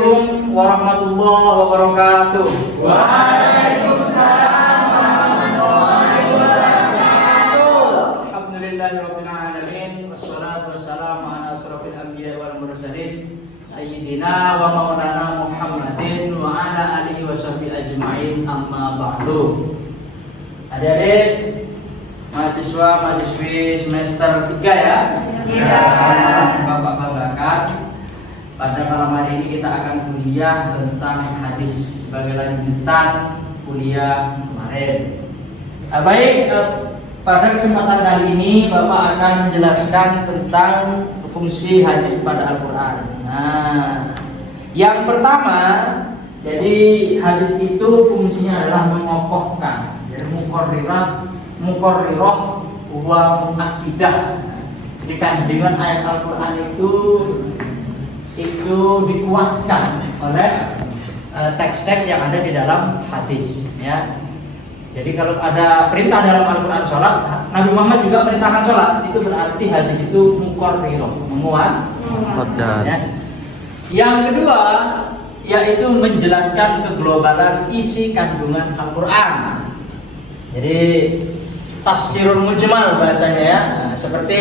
Assalamualaikum warahmatullahi wabarakatuh. Waalaikumsalam warahmatullahi wabarakatuh. Alhamdulillahirabbil alamin wassalatu wassalamu ala asrofil anbiya wal mursalin sayyidina wa maulana Muhammadin wa ala alihi washabbihi ajmain, amma ba'du. Adik-adik mahasiswa mahasiswi semester 3 ya. Iya. Bapak banggakan, pada malam hari ini kita akan kuliah tentang hadis sebagai lanjutan kuliah kemarin. Pada kesempatan kali ini Bapak akan menjelaskan tentang fungsi hadis pada Al-Quran. Nah, yang pertama, jadi hadis itu fungsinya adalah mengokohkan, jadi muqarrirah wa muakkidah. Jadi kandungan ayat Al-Quran itu dikuatkan oleh teks-teks yang ada di dalam hadis, ya. Jadi kalau ada perintah dalam Al-Quran sholat, Nabi Muhammad juga perintahkan sholat, itu berarti hadis itu muqarrirah, menguatkan. Ya. Yang kedua, yaitu menjelaskan keglobalan isi kandungan Al-Quran. Jadi tafsirul mujmal bahasanya, ya. Nah, seperti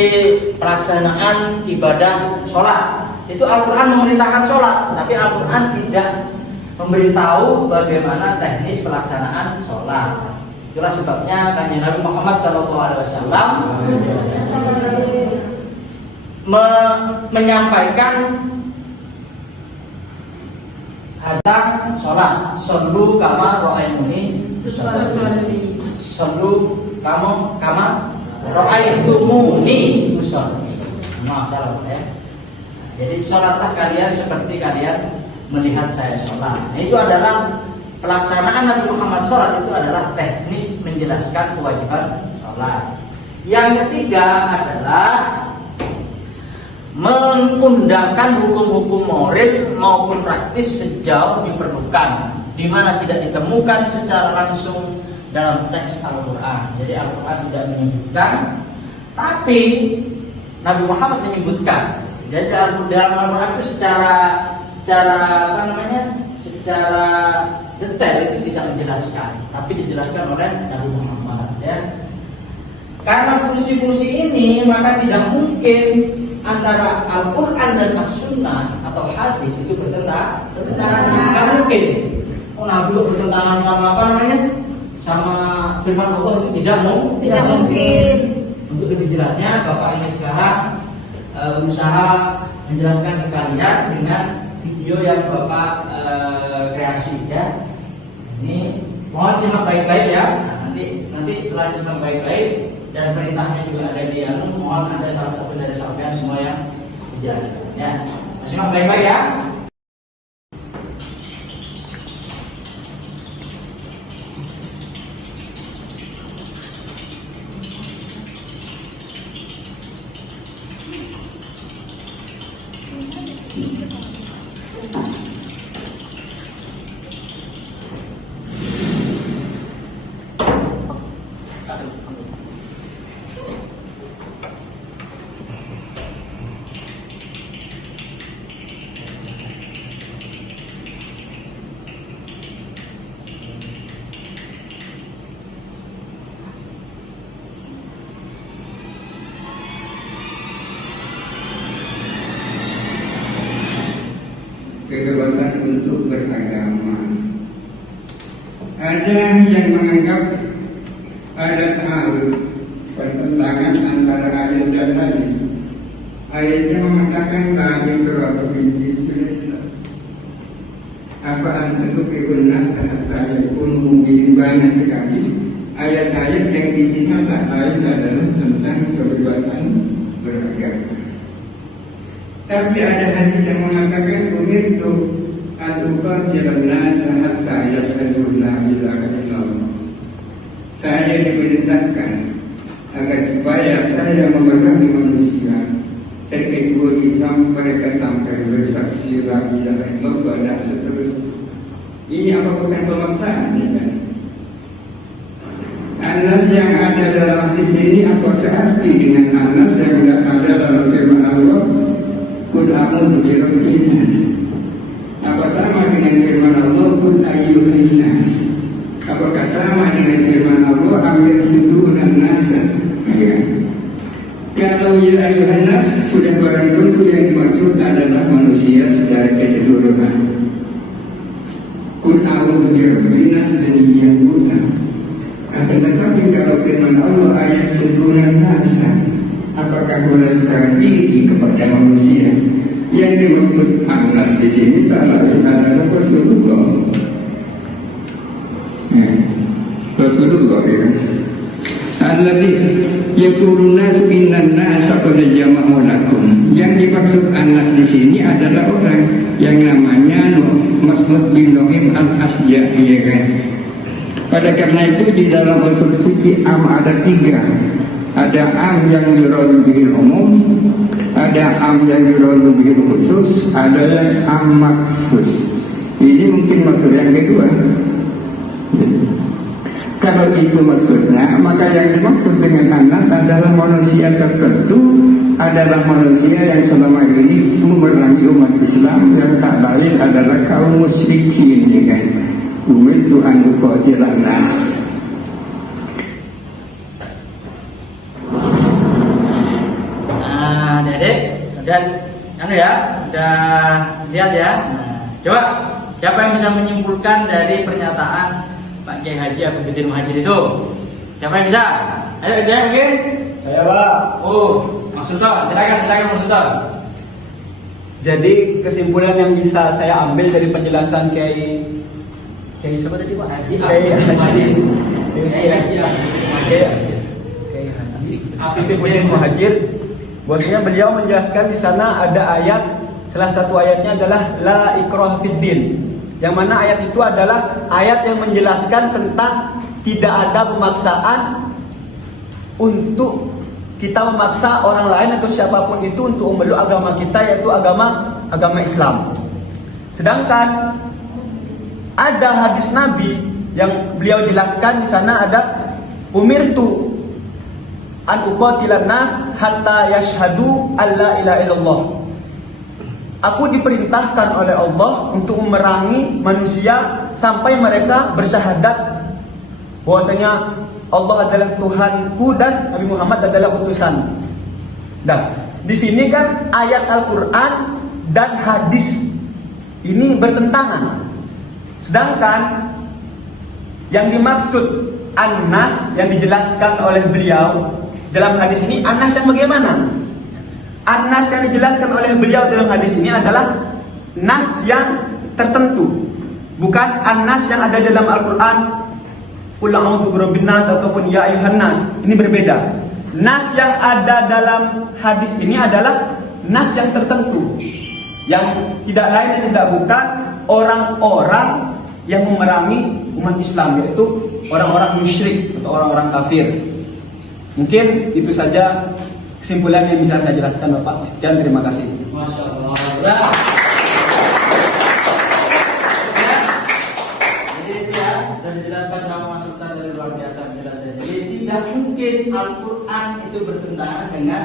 pelaksanaan ibadah sholat, itu Al-Quran memerintahkan sholat, tapi Al-Quran tidak memberitahu bagaimana teknis pelaksanaan sholat. Itulah sebabnya kanjeng Nabi Muhammad SAW menyampaikan hadang sholat, sallu kama ra'aituni usolli, sallu kama ra'aitumuni usolli. Masalah ya. Jadi sholatlah kalian seperti kalian melihat saya sholat. Nah, itu adalah pelaksanaan Nabi Muhammad sholat, itu adalah teknis menjelaskan kewajiban sholat. Yang ketiga adalah mengundangkan hukum-hukum moral maupun praktis sejauh diperlukan, di mana tidak ditemukan secara langsung dalam teks Al-Quran. Jadi Al-Quran tidak menyebutkan, tapi Nabi Muhammad menyebutkan. Jadi dalam Al-Quran itu secara detail itu tidak menjelaskan, tapi dijelaskan oleh Nabi Muhammad, ya. Karena fungsi-fungsi ini, maka tidak mungkin antara Al-Quran dan As-Sunnah atau hadis itu bertentangan. Tidak mungkin. Nabi bertentangan sama sama firman Allah, itu tidak mungkin. Untuk lebih jelasnya, Bapak ini sekarang berusaha menjelaskan ke kalian dengan video yang Bapak kreasi, ya. Ini mohon simak baik-baik, ya. Nah, nanti setelah disimak baik-baik dan perintahnya juga ada di mohon ada salah satu dari sampean semua yang dijelaskan, ya. Simak baik-baik, ya. Kebebasan untuk beragama. Ada yang menganggap ada pertentangan antara ayat dan hadis. Ayatnya mengatakan bagi beberapa binti selesai. Apa antum berguna saat ayat pun mungkin banyak sekali. Ayat-ayat yang di sini tak lain adalah tentang kebebasan beragama. Tapi ada hadis yang mengatakan umirtu an uqatilan nasa hatta yashhadu la ilaha illallah. Saya diperintahkan agar supaya saya memerangi manusia terkait Islam, mereka sampai bersaksi la ilaha illallah dan seterusnya. Ini apa bukan pemaksaan, ya kan? Anas yang ada dalam hadis ini apa searti dengan anas yang tidak ada dalam firman Allah? Kul a'udzu birabbil nas. Apa sama dengan firman Allah qul ayyuhan nas? Apakah sama dengan firman Allah am yasudunan nasa? Ya. Kalau ya ayyuhan nas sudah barang tentu yang dimaksud adalah manusia secara keseluruhan. Qul a'udzu birabbin nas dan yang buta. Akan tetapi kalau firman Allah ayat sedunan nasa, apakah boleh terdiri kepada manusia? Yang dimaksud anas di sini tak lain adalah Rasulullah. Rasulullah ya. Alladzi yaqulun nasu innan nasa qad jama'u lakum. Yang dimaksud anas di sini adalah orang yang namanya Mas'ud bin Nu'aim al-Asja'i, ya kan? Pada karena itu di dalam usul fikih am ada 3. Ada am yang yuradu bil umum, ada am yang yuradu bil khusus, ada yang am maksus. Ini mungkin maksud yang kedua. Kalau itu maksudnya, maka yang dimaksud dengan anas adalah manusia tertentu, adalah manusia yang selama ini memerangi umat Islam, yang tak lain adalah kaum musyrikin, ya kan? Umitu an uqatilan nas. Nah, Dedek, dan udah lihat ya. Nah, coba siapa yang bisa menyimpulkan dari pernyataan Pak Kiai Haji Abdul Muhajir itu? Siapa yang bisa? Ayo, Kiai mungkin? Saya, Pak. Oh, Mas Sultan, silakan Mas Sultan. Jadi kesimpulan yang bisa saya ambil dari penjelasan Kiai siapa tadi, Pak? Haji Kiai Abdul Muhajir. Kiai Haji Abdul Muhajir. Bahwasanya beliau menjelaskan di sana ada ayat, salah satu ayatnya adalah la ikraha fid din. Yang mana ayat itu adalah ayat yang menjelaskan tentang tidak ada pemaksaan untuk kita memaksa orang lain atau siapapun itu untuk memeluk agama kita, yaitu agama Islam. Sedangkan ada hadis Nabi yang beliau jelaskan di sana ada umirtu an uqatilan nas hatta yashhadu alla ilaha illallah. Aku diperintahkan oleh Allah untuk memerangi manusia sampai mereka bersyahadat bahwasanya Allah adalah Tuhanku dan Nabi Muhammad adalah utusan. Nah, di sini kan ayat Al-Qur'an dan hadis ini bertentangan. Sedangkan yang dimaksud an-nas yang dijelaskan oleh beliau dalam hadis ini, an-nas yang bagaimana? An-nas yang dijelaskan oleh beliau dalam hadis ini adalah nas yang tertentu, bukan an-nas yang ada dalam Al-Quran qul a'udzu birabbin nas ataupun ya ayyuhan nas. Ini berbeda. Nas yang ada dalam hadis ini adalah nas yang tertentu, yang tidak lain dan tidak bukan orang-orang yang memerangi umat Islam, yaitu orang-orang musyrik atau orang-orang kafir. Mungkin itu saja kesimpulan yang bisa saya jelaskan, Bapak. Sekian, terima kasih. Masya Allah. Ya. Jadi itu ya, sudah dijelaskan sama Mas Sultan dari luar biasa penjelasannya. Jadi tidak mungkin Al-Quran itu bertentangan dengan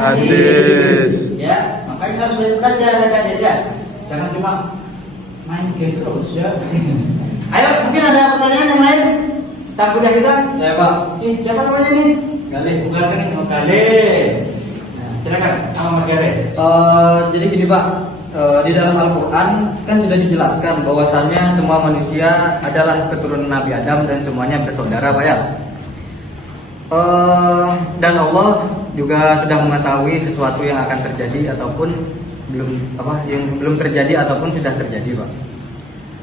hadis. Ya, makanya harus belajar ya. Jangan cuma main game terus ya. Ayo, mungkin ada pertanyaan yang lain? Tak kuliah kita? Saya, Pak. Siapa namanya ini? Galih, bukan kan ini? Galih. Nah, silakan, sama Mas Galih. Jadi gini, Pak, di dalam Al-Quran kan sudah dijelaskan bahwasannya semua manusia adalah keturunan Nabi Adam dan semuanya bersaudara, Pak ya. Dan Allah juga sudah mengetahui sesuatu yang akan terjadi ataupun belum terjadi ataupun sudah terjadi, Pak.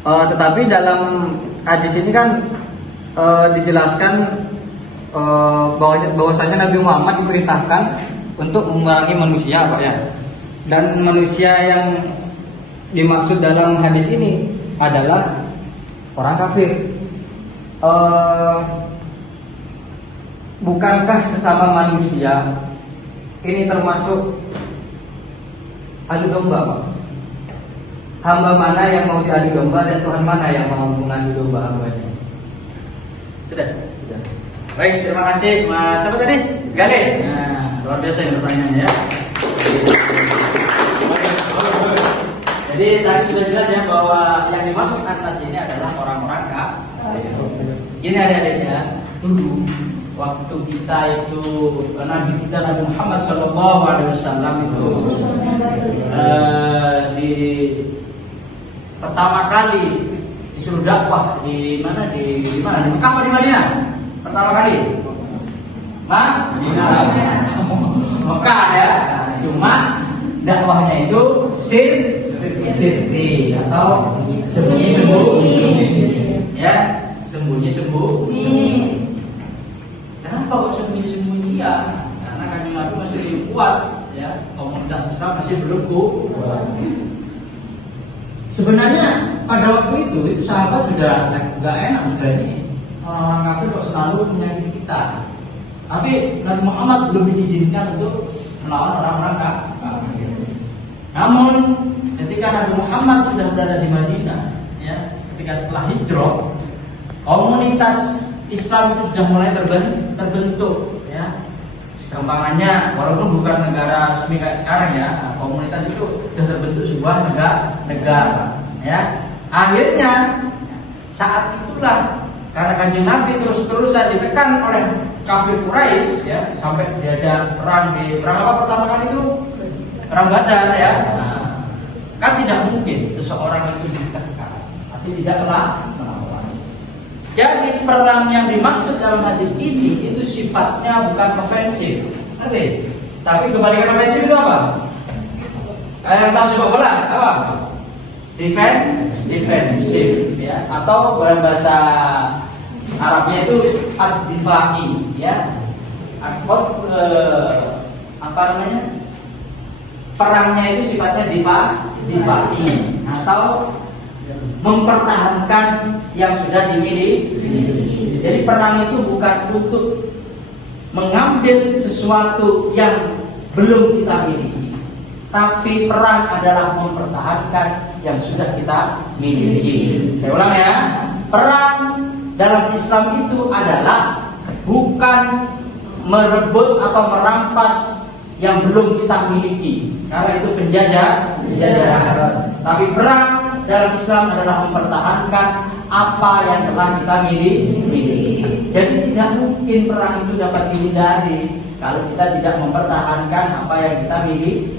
Tetapi dalam hadis ini kan dijelaskan bahwasanya Nabi Muhammad diperintahkan untuk memerangi manusia, Pak ya. Dan manusia yang dimaksud dalam hadis ini adalah orang kafir. Bukankah sesama manusia ini termasuk adu domba, Pak? Hamba mana yang mau diadu domba dan Tuhan mana yang mau mengadu domba hambanya? Sudah. Baik, terima kasih Mas. Siapa tadi? Galih. Nah, luar biasa yang pertanyaannya ya. Jadi tadi sudah jelas ya bahwa yang dimaksud Anas ini adalah orang-orang kafir. Ini adik-adiknya, dulu waktu kita itu Nabi kita Nabi Muhammad SAW itu di pertama kali disuruh dakwah di mana di Mekah atau di Madinah? Pertama kali, Madinah, Mekah ya. Cuma dakwahnya itu sirri atau sembunyi-sembunyi, ya, sembunyi-sembunyi. Kenapa kok sembunyi-sembunyi? Ya, karena kami Nabi masih belum kuat, ya, komunitas Islam masih belum kuat. Sebenarnya pada waktu itu sahabat sudah nggak enak sudah ini orang-orang kafir kok selalu menyakiti kita. Tapi Nabi Muhammad belum diizinkan untuk melawan orang-orang kafir. Namun ketika Nabi Muhammad sudah berada di Madinah, ya, ketika setelah hijrah, komunitas Islam itu sudah mulai terbentuk, ya. Gampangannya, walaupun bukan negara resmi kayak sekarang ya, komunitas itu sudah terbentuk sebuah negara, ya. Akhirnya saat itulah karena Kanjeng Nabi terus-terusan ditekan oleh kafir Quraisy, ya, sampai diajak perang di perang apa pertama kali itu? Perang Badar, ya. Nah, kan tidak mungkin seseorang itu ditekan, tapi tidaklah melawan. Jadi perang yang dimaksud dalam hadis ini itu sifatnya bukan ofensif, ngerti? Tapi kebalikan ofensif itu apa? Yang tahu sepak bola apa? Defensif, ya. Atau dalam bahasa Arabnya itu ad-difa'i, ya. Apa namanya? Perangnya itu sifatnya difa'i atau mempertahankan yang sudah dimiliki. Jadi perang itu bukan untuk mengambil sesuatu yang belum kita miliki, tapi perang adalah mempertahankan yang sudah kita miliki. Saya ulang ya, perang dalam Islam itu adalah bukan merebut atau merampas yang belum kita miliki, karena itu penjajahan. Tapi perang dalam Islam adalah mempertahankan apa yang telah kita miliki. Jadi tidak mungkin perang itu dapat dihindari kalau kita tidak mempertahankan apa yang kita miliki.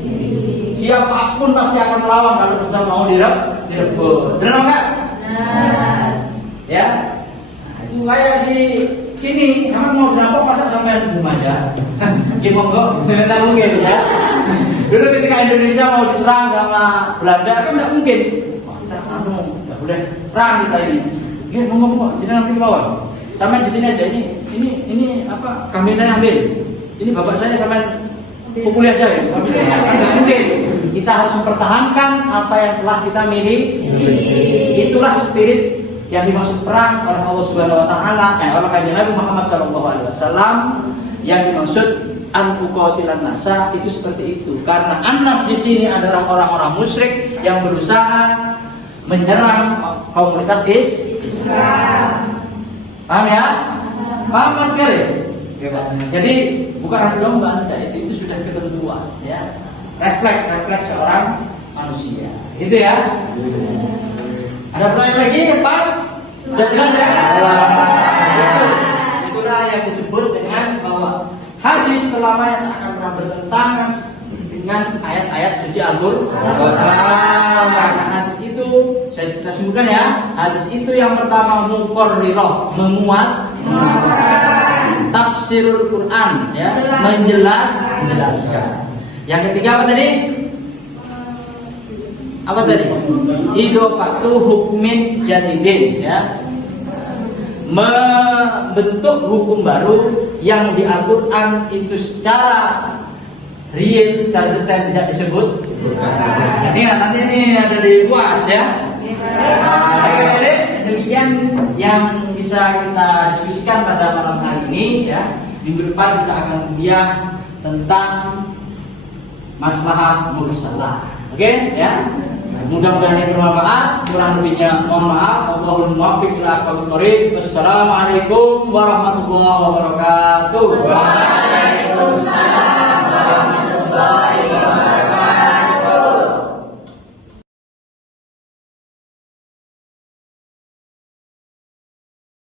Siapapun pasti akan melawan kalau sudah mau direbut. Benar enggak? Benar. Ya. Nah, itu kayak di sini, emang mau dirampok masa sampai di rumah aja? Gimana kok? Tidak mungkin ya. Dulu ketika Indonesia mau diserang sama Belanda kan tidak mungkin. Tidak boleh perang kita ini. Ya ngomong jadi nanti lawan. Sampai di sini aja ini apa? Kambing saya ambil. Ini bapak saya sampai pukul aja ya. Tidak mungkin. Kita harus mempertahankan apa yang telah kita miliki. Itulah spirit yang dimaksud perang oleh Allah Subhanahu Wa Taala, oleh Kanjeng Nabi Muhammad SAW, yang dimaksud an-uqatilan nasa itu seperti itu. Karena Anas di sini adalah orang-orang musyrik yang berusaha menyerang komunitas Islam. Paham ya? Paham Mas sekali? Jadi bukan hanya domba, itu sudah ketentuan, ya. Refleks seorang manusia. Itu ya. Ada pertanyaan lagi? Pas? Sudah jelas ya? Itulah yang disebut dengan bahwa hadis selamanya tak akan pernah bertentangan dengan ayat-ayat suci Al-Qur'an. Hadis itu kita sebutkan ya. Hadis itu yang pertama muqarrirah, memuat tafsirul Quran, ya, menjelaskan. Yang ketiga apa tadi? Apa tadi? Idhofatu hukmin jadidin, ya. Membentuk hukum baru yang di Al-Quran itu secara real, secara detail tidak disebut. Ini nanti ini ada di UAS ya. Jadi demikian yang bisa kita diskusikan pada malam hari ini, ya. Minggu depan kita akan kuliah tentang maslahah mursalah. Oke, ya. Mudah-mudahan ini bermanfaat. Kurang lebihnya mohon maaf. Wallahul muwaffiq ila aqwamit thoriq. Wassalamualaikum warahmatullahi wabarakatuh.